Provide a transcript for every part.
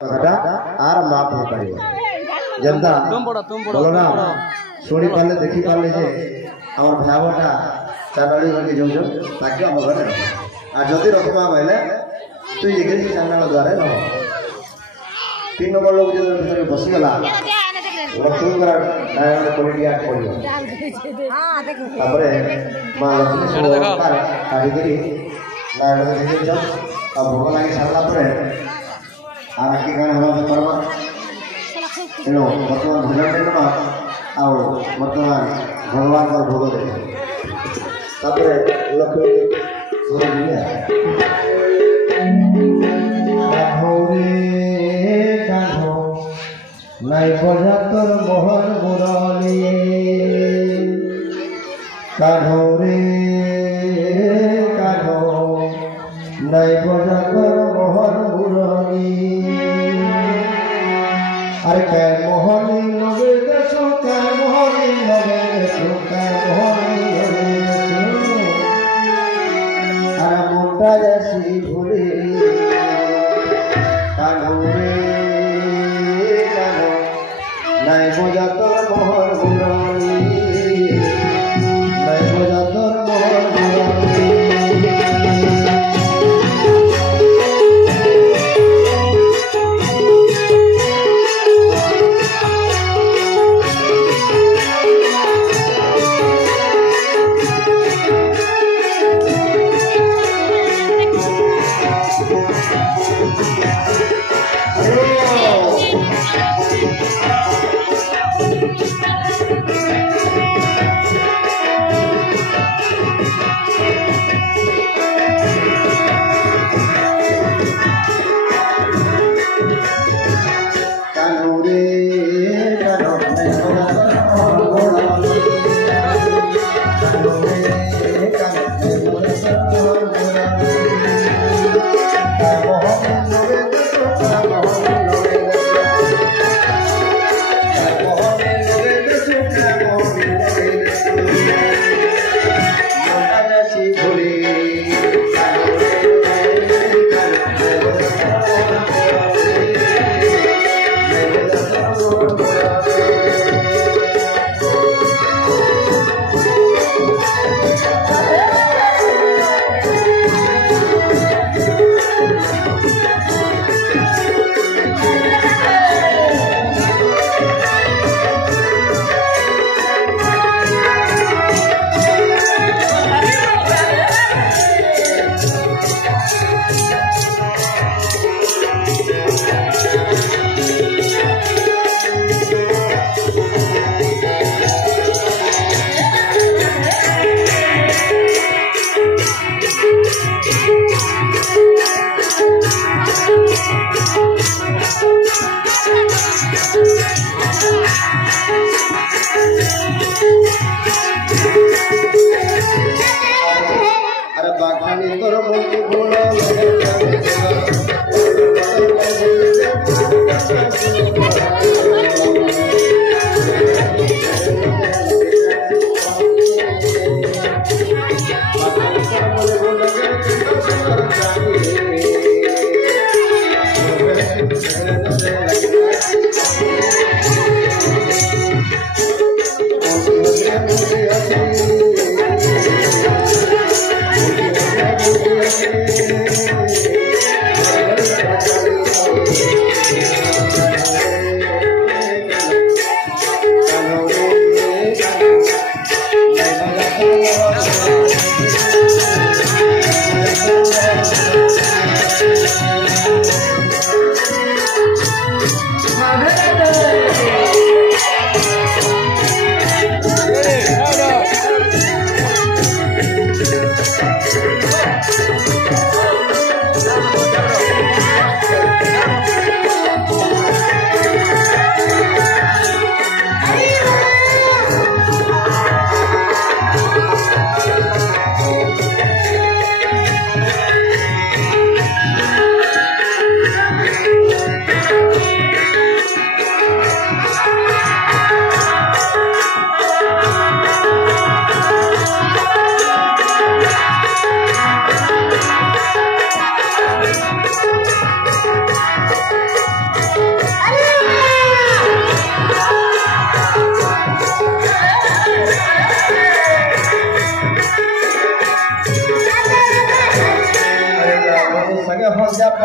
कथा आर माफ हो पारिबो जनता बोलना सुनी पाले देखि पाले जे हमर भावटा चालड़ी गली जोजो ताकि हम घर आ जदी रखबा बेले तू एग्री चैनल द्वारा न 3 नंबर लोग जे भीतर बसी गला लक्ष्मी कर नारायण क्वालिटी आट पड़ियो हां देखो तापरे मां लक्ष्मी सरकार कारीगरी नारायण देखि जो अब भोग लागि सारला परे आगे की गाना हमारे परवा हेलो वर्तमान भजन देना आओ वर्तमान भगवान का भोग दे तापरे लक्ष्मी जोर दिया काढोरे काढो নাই বজাতর মোহন মুরলী কাঢ়োরে কাঢ়ো নাই বজাতর মোহন মুরলী আরে কে মোহনী লগে দেছো কে মোহনী লগে দেছো কে মোহনী লগে দেছো আরে মোটা যাসি ভুলে কাঢ়োরে নাই বজাতর মোহন মুরলী নাই বজাতর মোহন মুরলী अरे बाखानी तोर मुंडी बोलो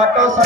बाटो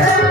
Hey!